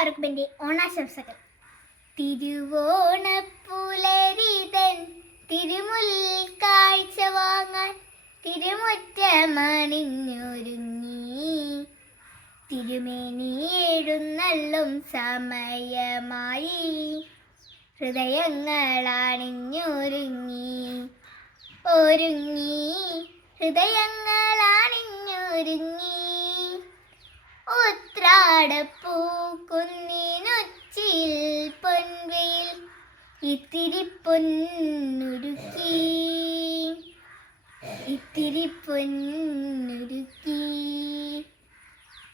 എല്ലാവർക്കും എൻ്റെ ഓണാശംസകൾ. തിരുവോണപ്പുലരിതൻ തിരുമുൽ കാഴ്ച വാങ്ങാൻ തിരുമുറ്റമണിഞ്ഞൊരുങ്ങി. തിരുമേനി എഴുന്നള്ളും സമയമായി ഹൃദയങ്ങളണിഞ്ഞൊരുങ്ങി. ഹൃദയങ്ങളണിഞ്ഞൊരുങ്ങി. ഉത്രാടപ്പൂക്കുന്നിനൊച്ചിൽ പൊൻവെയിൽ ഇത്തിരി പൊന്നുരുക്കി.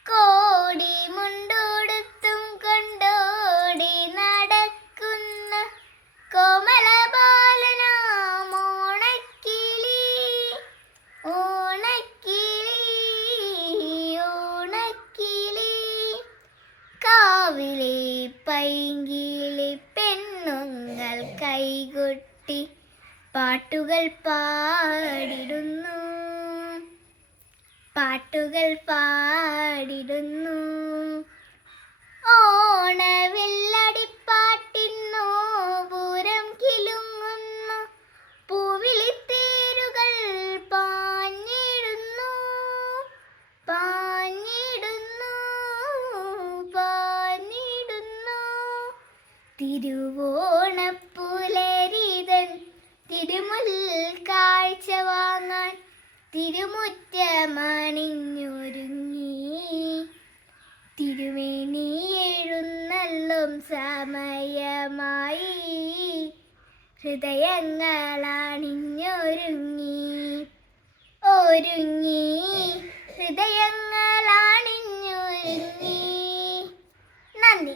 കോടി മുണ്ടോടുത്തും കൊണ്ടോടി നടക്കുന്ന കോമളബാലനാം ഓണക്കിളി. കാവിലെ പൈങ്കിളി പെണ്ണുങ്ങൾ കൈകൊട്ടി പാട്ടുകൾ പാടിടുന്നു. ഓണവില്ലടിപ്പാട്ടിന്നോപുരം കിലുങ്ങുന്നു. പൂവിളിത്തേരുകൾ പാഞ്ഞിടുന്നു. തിരുവോണപ്പുലരിതൻ തിരുമുൽ കാഴ്ച വാങ്ങാൻ തിരുമുറ്റമണിഞ്ഞൊരുങ്ങി. തിരുമേനി എഴുന്നള്ളും സമയമായി ഹൃദയങ്ങളണിഞ്ഞൊരുങ്ങി. ഹൃദയങ്ങളണിഞ്ഞൊരുങ്ങി. നന്ദി.